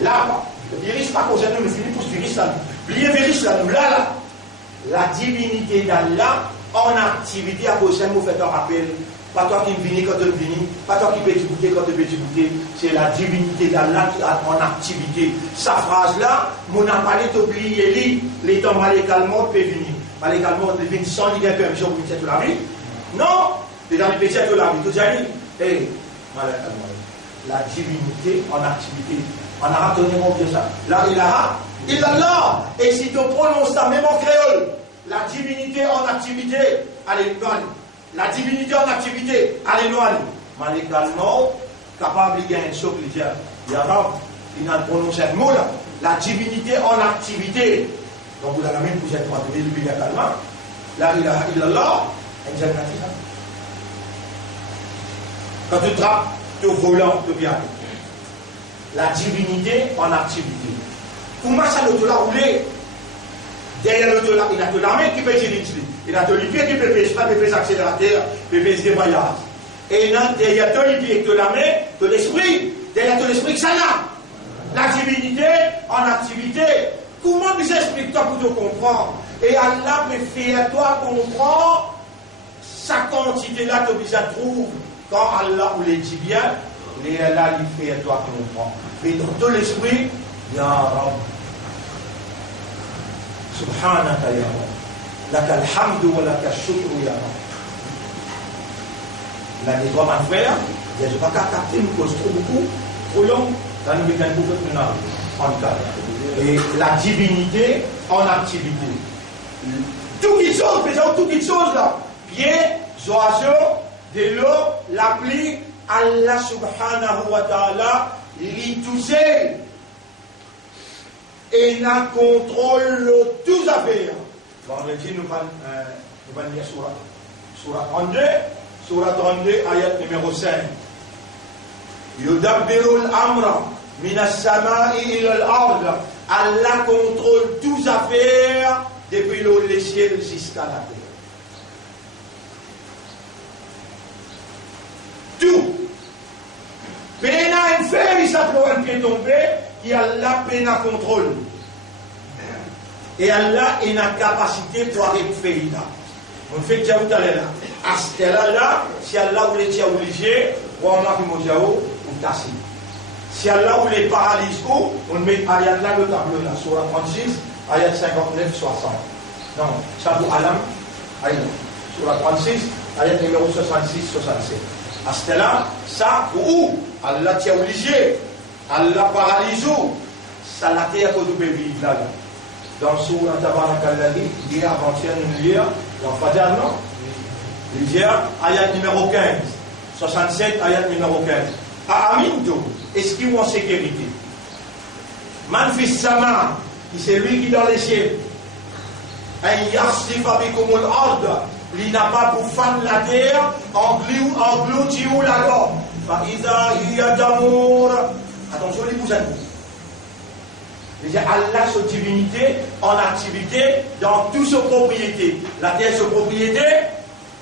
Là, le virus pas concerné, mais c'est pour ce virus là. Le virus là, nous là. La divinité d'Allah en activité à cause de vous faites un rappel. Pas toi qui viens quand tu viens, pas toi qui peux écouter quand tu peux écouter. C'est la divinité d'Allah qui est en activité. Sa phrase là, mon appelé t'oublier les temps malécalement peut venir. Malécalement peut venir sans lui donner permission pour venir toute la vie. Non, les gens qui toute la vie, tout ça dit. Hey, malécalement. La divinité en activité. En arabe, donnez-moi bien ça. La ilaha illallah. Et si tu prononces ça même en créole, la divinité en activité, allez, loin. La divinité en activité, allez, loin. Malégalement, capable de gagner un choc, il dit, l'arabe, il a prononcé un mot là. La divinité en activité. Donc vous avez la même pour cette traduit depuis calmement. La ilaha illallah, un jannati. Quand tu trappes, tu es volant, tu viens. La divinité en activité. Comment ça le doit rouler? Derrière le dollar, il a de l'armée qui peut tirer. Il a de l'hyper qui peut faire des accélérateurs, peut faire des voyages. Et derrière de l'hyper de l'armée, de l'esprit, derrière de l'esprit, ça là. La divinité en activité. Comment vous expliquez toi pour te comprendre? Et Allah peut faire toi comprendre sa quantité là, tu bisa trouve. Quand Allah vous le dit bien, et Allah lui fait toi comprendre. Mais dans tout l'esprit, Ya Rab. Subhanaka Ya Rab. Laka alhamdu wa laka shukru Ya Rab. Là, les trois frères, je ne vais pas capter une cause trop beaucoup, trop longue. Là, nous mettons beaucoup de en cas. Et la divinité en activité. Tout qui chose, tout qui chose là. Pied, oiseaux, de l'eau, la pluie, Allah subhanahu wa ta'ala, il tout seul. Et n'a contrôle tous affaires. Bon, on dit, nous allons lire Surah 32, Surah 32, ayat numéro 5. Yudabbirul amra minas sama'i ila al-ard. Allah contrôle tous affaires depuis le ciel jusqu'à la terre. Tout. Pena une faire, il s'appelle un pied tombé, qui Allah pena contrôle. Et Allah est la capacité pour arriver là. On fait déjà tout à l'heure. À ce là, si Allah voulait dire obligé, on a fait mon jao, on tasse. Si Allah voulait paralyser, on met ayat là le tableau là, sur la 36, ayat 59, 60. Non, ça pour Alam, ayat. Sur la 36, ayat numéro 66, 67. À ce là, ça pour où Allah tient obligé, Allah paralyse où ça la terre que nous pouvons vivre là. Dans Surah Tabarakallah, hier avant-hier, nous lire, dans Fajr, non? Il dit, ayat numéro 15, 67, ayat numéro 15. Aminto, est-ce qu'il est en sécurité? Man fis sama, c'est lui qui est dans les cieux. Un yarsif avec comme l'ordre, il n'a pas pour fan la terre, englouti ou la gorge. فإذا هي تمور. Attention les cousins. Déjà Allah, sa divinité, en activité dans toutes ses propriétés. La terre, ses propriétés.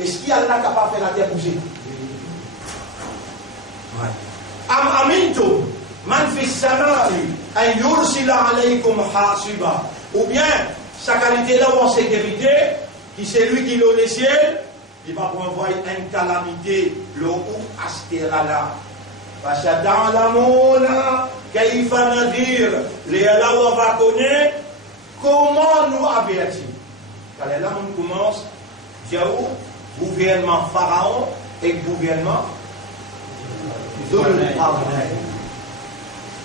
Est-ce qu'il y a Allah capable de faire la terre bouger? Am amintum man fi samai an yursila alaykum hasiba. Ou bien sa qualité là en sécurité, qui c'est lui qui l'a le ciel, il va envoyer une calamité l'eau ou astera là. Parce que dans la monde, kayfa nadir, les là on va connaître comment nous avertir. Quand là on commence, Diaou, gouvernement pharaon et gouvernement Dhul-Qarnayn.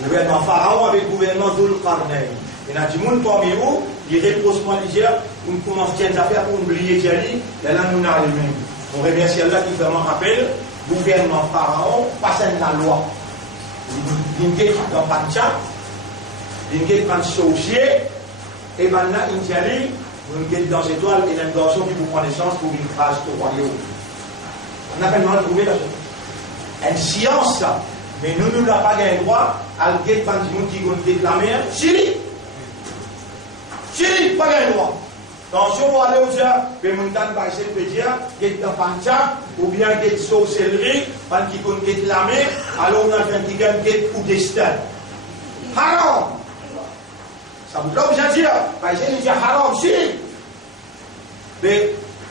Gouvernement pharaon avec gouvernement Dhul-Qarnayn. Il y a du monde parmi vous, il repose moi l'hiver, on commence à faire pour oublier Djali, et là nous n'arrivons même. On remercie Allah qui vraiment rappelle, gouvernement pharaon, passe la loi. Il y a dans Pancha, il y a dans Saucier, et maintenant il y a dans les étoiles, et un garçon qui vous prend naissance pour une phrase au royaume. On appelle mal trouver la chose. Une science, ça. Mais nous ne l'avons pas gagné droit à le guet quand il qui ont déclamé Chili. Chili, pas gagné droit. Attention, on va aller au Tchad, mais mon temps par exemple peut dire, guet dans Pancha, ou bien guet sorcellerie, quand qui ont déclamé, alors on a fait un petit guet ou destin. Haram! Ça vous l'oblige à dire, par exemple, il dit haram, Chili. Mais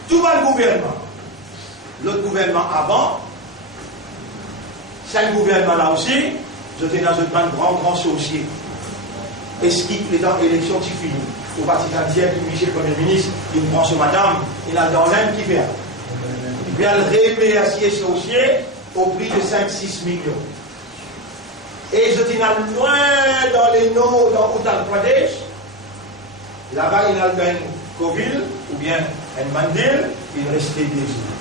tout va le gouvernement. L'autre gouvernement avant, c'est un gouvernement là aussi, j'étais dans un grand sorcier. Est-ce qu'il est dans l'élection qui finit? Au Vatican, Michel, Premier ministre, il prend ce madame, il a dans l'un qui vient. Il vient le remercier sorcier au prix de 5-6 millions. Et je dis loin dans les noms, dans Uttar Pradesh, là-bas il a un Covid, ou bien un Mandil, il restait des jours.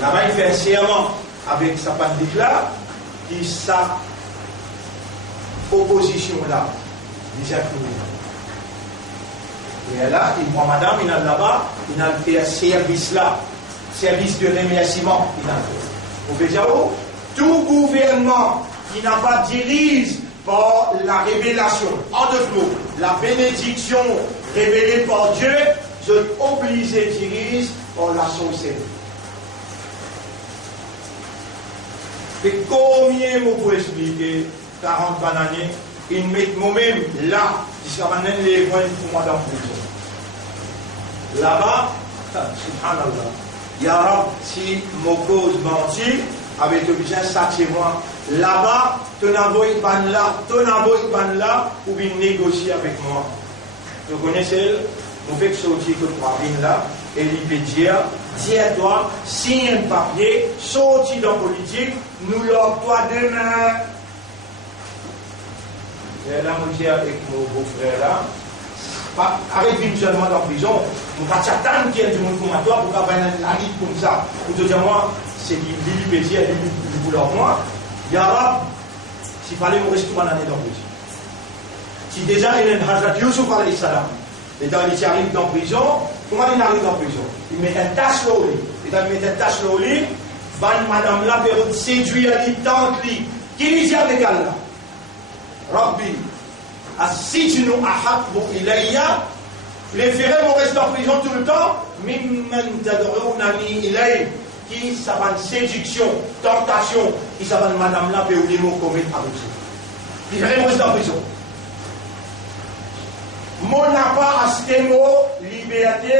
Là-bas il fait un serment avec sa pandémie là, qui sa opposition là, déjà et là, il prend madame, il a là-bas, il a fait un service là, service de remerciement, il a fait. Vous pouvez dire, oh, tout gouvernement qui n'a pas dirige par la révélation, en deux mots, la bénédiction révélée par Dieu, je suis obligé de diriger par la sorcellerie. Et combien vous pouvez expliquer 40 années, ils mettent moi-même là, jusqu'à maintenant les voix pour moi dans la prison. Là-bas, subhanallah, ya Rab, si mon cause menti, avec le besoin de moi, là-bas, tu n'as pas là, ou bien négocier avec moi. Vous connaissez, on fait que sortir que trois là, et il peut dire, tiens-toi, signe un papier, sorti dans la politique, nous l'octroie demain. Et là, je dis avec mon beau-frère là, avec une seulement dans la prison, on va s'attendre qu'il y ait du monde commatoire pour avoir la ligne comme ça. Pour te dire, moi, c'est qu'il peut dire, il voulait moi. Yara, s'il fallait me rester une année dans la prison. Si déjà il y a un Hazrat Youssouf alayhi salam, et dans il arrive dans la prison, comment il arrive dans la prison? Il met un tache au lit. Et quand il met un tache au lit, madame là, peut séduire à tante lui. Qui lui dit avec Allah? Rabbi, assitinu ahabbu ilayya, préférez mon reste en prison tout le temps, mimman tad'unani ilayhi, qui s'appelle séduction, tentation, qui s'appelle madame là, peut oublier mon commettre avec ça. Préférez mon reste en prison. Mon n'a pas à ce mot, liberté,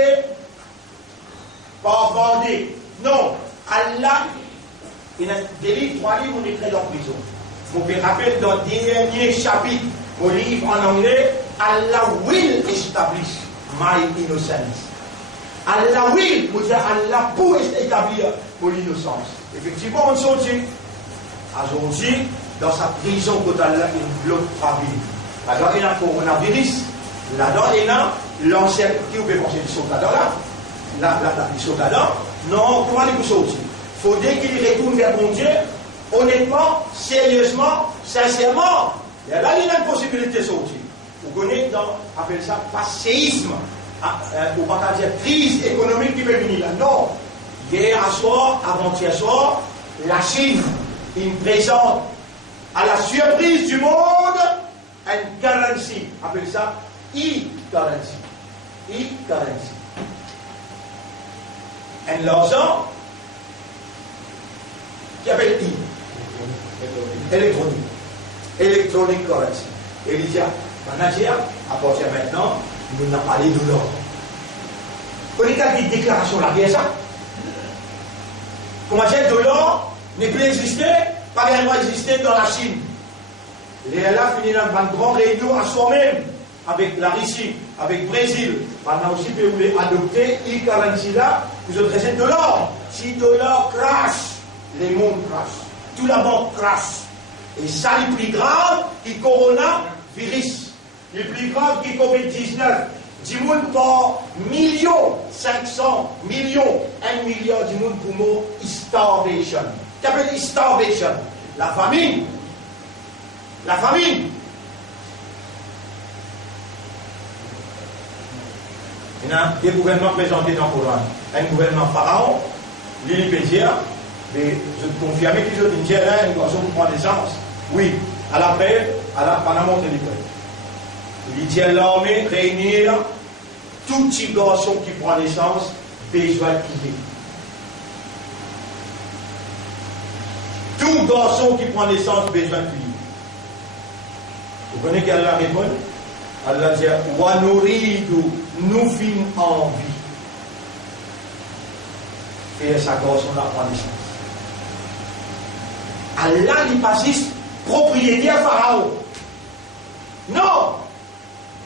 par bandit. Non, Allah, il a des livres, 3 livres, on écrit en prison. Vous pouvez rappeler dans le dernier chapitre, au livre en anglais, Allah will establish my innocence. Allah will, vous dire Allah pour établir mon innocence. Effectivement, on sortit. Aujourd'hui, dans sa prison, quand Allah, il bloque 3 vies. Alors, il y a un coronavirus. Là-dedans, il y a l'ancien, qui vous pouvez penser du saut là-dedans, du saut là-dedans. Non, comment il vous sortir? Il faut dire qu'il retourne vers mon Dieu, honnêtement, sérieusement, sincèrement. Et là, il y a une possibilité de sortir. Vous connaissez, on appelle ça passéisme. Ou pas dire crise économique qui peut venir là. Non. Hier soir, avant-hier soir, la Chine, il présente à la surprise du monde une currency. Appelle ça e-currency. E-currency. Un l'argent qui appelle électronique. Electronic currency. Et il dit, manager, à partir de maintenant, nous n'avons pas les dollars. Vous connaissez une déclaration là, bien ça? Comment dire, le dollar n'est plus existé, pas réellement existé dans la Chine. Les là finit dans une grande réunion à soi-même, avec la Russie, avec le Brésil. Maintenant aussi, vous voulez adopter e-currency là, vous adressez le dollar. Si le dollar crash, les mondes crashent. Tout la banque crash. Et ça, le plus grave, qui coronavirus. Le plus grave, qui Covid-19. 10 000 par millions, 500 millions, 1 milliard de monde pour mot starvation. Qu'appelle starvation? La famine. La famine. Il y a des gouvernements présentés dans le Coran. Un gouvernement pharaon, l'Ilipédia, mais je te confirme qu'ils ont dit un garçon qui prend naissance. Oui, à la paix, pendant la montée du peuple. Il dit à l'armée réunir tout petit garçon qui prend naissance, besoin de quitter. Tout garçon qui prend naissance, besoin de quitter. Vous connaissez qu'elle a répondu? Elle a dit, Wanuridu, nous fin envie. Et sa garçon la prend naissance. Allah n'est pas juste propriétaire pharaon. Non!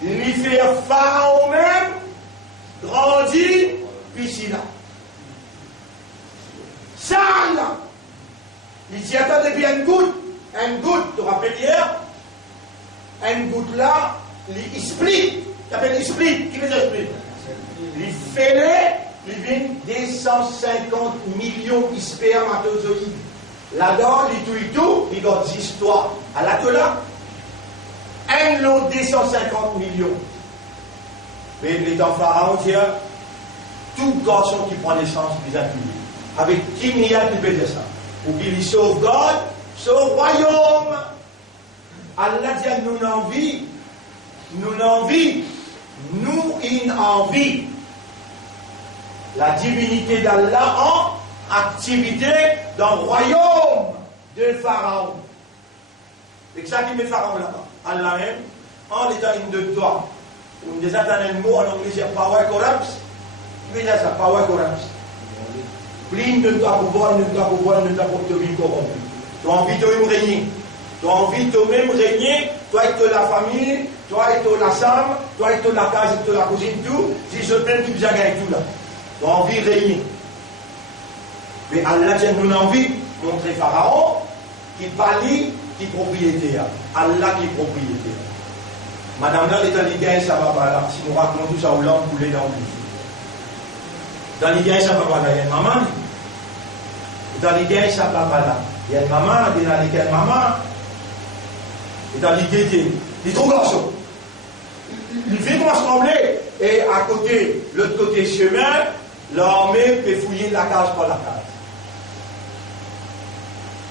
Il fait pharaon même grandir, puis ici là. Ça là. Il s'y attend depuis une goutte, tu te rappelles hier? Une goutte là, il split. Tu appelles split. Qui veut dire split? Il fait il vient 250 millions de spermatozoïdes. Là-dedans, il tout, il doit des histoires. À la là, un lot 250 millions. Mais les enfants pharaon, tout garçon qui prend naissance, il a tué. Avec qui il y a pu faire ça? Pour qu'il sauvegarde ce royaume. Allah dit, nous n'envie, nous in envie. La divinité d'Allah en activité dans le royaume de Pharaon. C'est ça qui met Pharaon là-bas. Allah même, en l'état de toi. On des un mot en anglais, c'est power corrupts. Qui veut dire ça, power corrupts. Plein de toi pouvoir, de toi pouvoir, de ta propre vie corrompue. Tu as envie de régner. Tu as envie de même régner, toi et la famille, toi et la femme, toi et la case, et la cousine, tout. Si je t'aime, tu as gagné tout là. Tu as envie de régner. Mais Allah tient nous envie de montrer Pharaon qui parle, qui est propriétaire. Allah qui est propriétaire. Madame là, les Taligains, ça va pas là. Si nous racontons tout ça au langue, couler dans le dans les gains, ça va pas là. Il y a une maman. Dans les gains, ça va pas là. Il y a une maman, il y a lesquelles maman. Et dans les gaietés, les trois garçons. Les filles vont se trembler. Et à côté, l'autre côté chemin, l'armée peut fouiller la case par la case.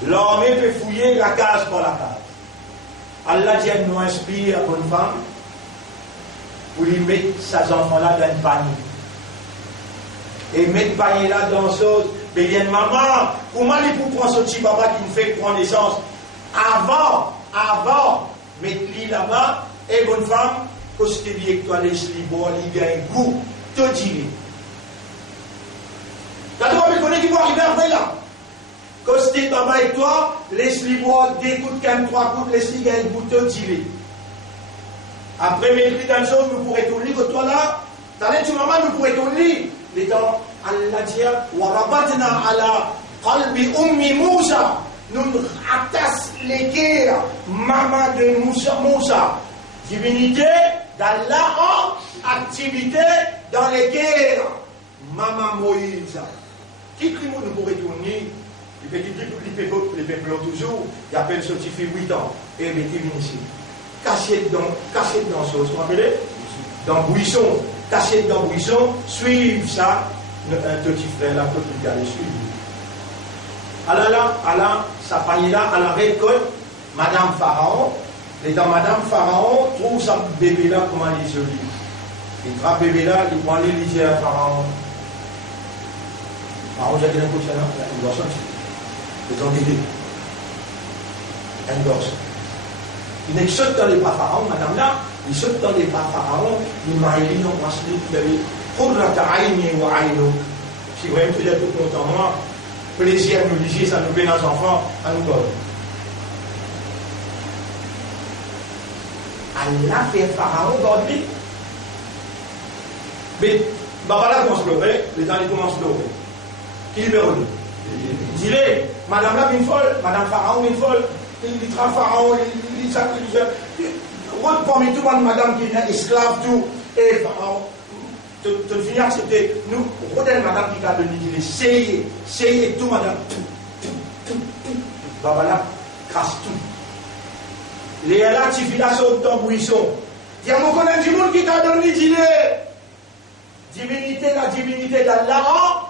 L'armée peut fouiller la case par la case. Allah dit, nous inspire à bonne femme pour lui mettre ses enfants-là dans une panier. Et mettre panier là dans ce. Mais il y a une maman, comment il peut prendre ce petit papa qui nous fait prendre naissance avant, mettre lui là-bas, et bonne femme, parce que tu es toi, laisse-lui boire, il y a un goût, te dire. Quand on me connaît qui va arriver après là. Quand tu es papa et toi, laisse-lui boire 2 coups, 3 coups, laisse-lui gagner un goût, te dire. Après, mettre lui dans le chose, nous pourrons tourner, que toi là, t'as l'air de maman, nous pourrons tourner. Les temps, Allah dit, وَرَبَطْنَا عَلَى قَلْبِ أُمِّ مُوسَى. Nous attachons les guerres, maman de Moussa. Divinité d'Allah en activité dans les guerres. Maman Moïse. Qui crime nous pourrait tourner? Les peuples toujours, ils appellent ce qui fait 8 ans. Et mettez ici. Caché dans ce, vous rappelez? Dans buisson. Caché dans le buisson, suivre ça, un petit frère, la petite qui allait suivre. sa famille là, à la récolte, Madame Pharaon, et dans Madame Pharaon, trouve sa bébé là, comment il est joli. Il trappe bébé là, il prend les lisiers à Pharaon. Pharaon, j'ai dit un coup de chaleur, il doit sortir. Ils ont dit, un gosse. Il saute dans les bras Pharaon, Madame là, il saute dans les bras Pharaon, il m'a dit, non, moi, je dis, pour la taïni ou aïno. Si vous voyez, vous êtes tout content, moi, plaisir à nous lisier, ça nous fait nos enfants, à nous donner. Allah fait Pharaon dans lui. Mais, Babala commence à pleurer, les gens commencent à pleurer. Qui libère lui? Dis-le, Madame là, une folle, Madame Pharaon, une folle, il traite Pharaon, il sacrifie. Parmi tout le monde, Madame qui est esclave, tout, et Pharaon, de finir, c'était nous, Madame qui a donné, il dit, essayez tout, Madame, tout. Babala crasse tout. Les là, tu filas au temps buisson. Dis à mon connaît du monde qui t'a donné, dis-le. La divinité d'Allah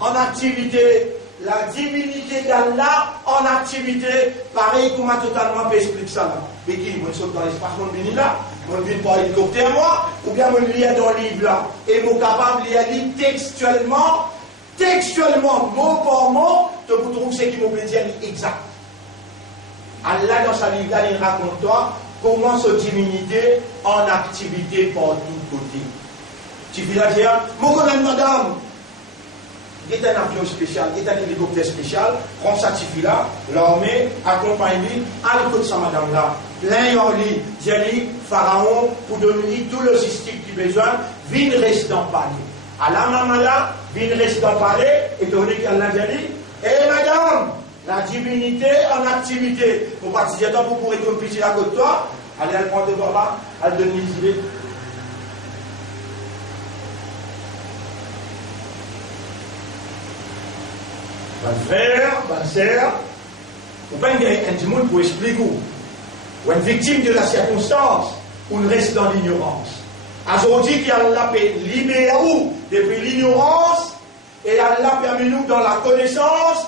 en activité. La divinité d'Allah en activité. Pareil, comment totalement explique ça là. Mais qui, moi, je saute dans l'espace, mon vini là. Mon vini par hélicoptère, moi. Ou bien, mon lit dans le livre là. Et mon capable, il y a dit textuellement, mot par mot, de vous trouver ce qui m'a dire exact. Allah, dans sa livre là, il raconte toi comment cette divinité en activité par tous côtés. Tu vis là, dire, mon collègue madame, il est un avion spécial, il est un hélicoptère spécial, prend sa tifi là, l'armée, accompagne-lui, à l'écoute de sa madame là. Plein y'en-lit, j'ai Pharaon, pour donner tout le système qu'il a besoin, vine reste dans le palais. À la maman là, vine reste dans le palais, et donné qu'Allah dit, eh madame, la divinité en activité. Pour participer à temps, vous pourrez comme petit à côté de toi, allez, elle prend de bras, elle donne les idées. Bonne frère, bonne sœur, ou pas un monde pour expliquer ou une victime de la circonstance, ou une reste dans l'ignorance. Aujourd'hui, Allah peut libérer nous depuis l'ignorance, et Allah permet nous dans la connaissance,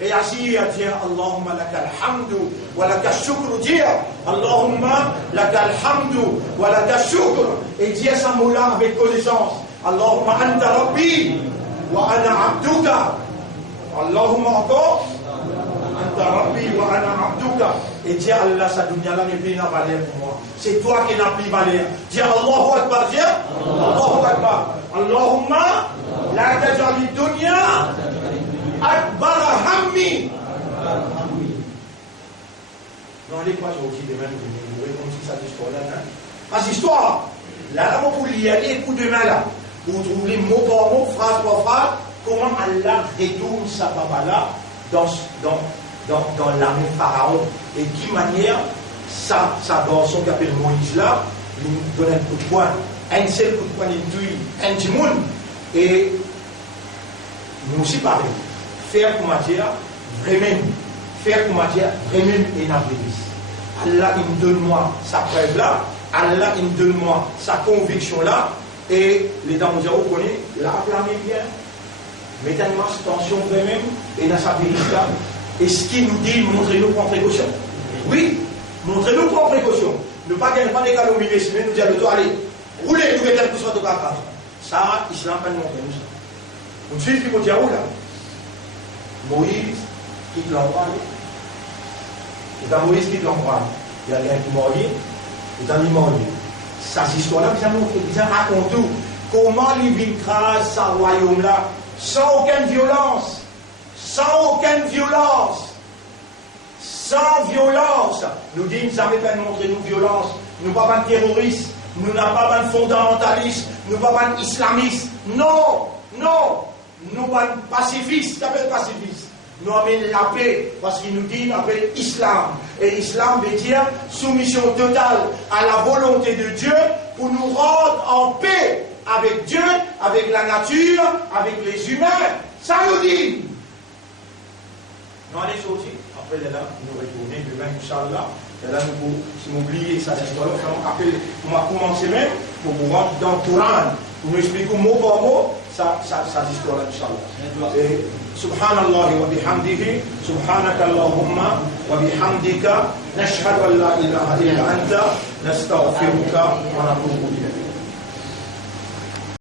réagir à dire Allahumma lakal hamdu wa lakal shukru, dire Allahumma lakal hamdu wa lakal shukru, et dire ça moula avec connaissance. Allahumma anta rabbi wa ana abduka. Allahumma encore anta rabbi wa ana abduka. Et dire Allah sa dunya là n'est plus la valeur pour moi. C'est toi qui n'as plus valeur. Dis Allahu Akbar, dis Allahu Akbar. Allahumma la tajali dunya akbar hammi. Non, allez pas aujourd'hui demain vous raconter cette histoire là. Parce histoire, là vous y aller coup de main là. Vous trouvez mot par mot, phrase par phrase, comment Allah retourne sa papa là dans l'armée Pharaon. Et de quelle manière sa garçon qui appelle Moïse là, il nous donne un coup de poing, un seul coup de poing, il tue un petit monde. Et nous aussi pareil. Faire comme dire, vraiment, faire comme dire, vraiment et Allah, il me donne moi sa preuve là, Allah, il me donne moi sa conviction là, et les dames nous ont connu, là, acclamez bien, mettez une marche tension vraiment, et dans sa vérité là. Et ce qu'il nous dit, montrez-nous prendre précaution. Oui, montrez-nous prendre précaution. Ne pas gagner pas des calomnies, mais nous dire de toi, allez, roulez, nous mettez un coup sur votre carte. Ça, l'islam peut nous montrer nous ça. Vous suivez ce qu'il faut dire où là? Moïse quitte l'endroit. Et dans Moïse quitte l'endroit, il y a quelqu'un qui mort, et dans l'immense. Ça, cette histoire-là, vous raconte tout. Comment il vaincra ce royaume-là sans aucune violence. Sans aucune violence. Sans violence. Nous disons, nous n'avons pas montré nous violence. Nous ne sommes pas terroristes. Nous n'avons pas de fondamentalistes. Nous ne sommes pas islamistes. Non, non. Nous ne sommes pas pacifistes. Qu'appelle pacifiste? Nous avons la paix. Parce qu'il nous dit, nous appelle islam. Et islam veut dire soumission totale à la volonté de Dieu pour nous rendre en paix avec Dieu, avec la nature, avec les humains. Ça nous dit. Nous allons sortir, après là, nous retourner demain, Inch'Allah. Et là, si vous oubliez ça, on va commencer même pour vous rentrer dans le Coran, pour nous expliquer mot par mot sa histoire, Inch'Allah. Et Subhanallah wa bihamdihi, Subhanaka Allahumma wa bihamdika, nashhadu an la ilaha illa anta, nastaghfiruka wa natubu ilayk.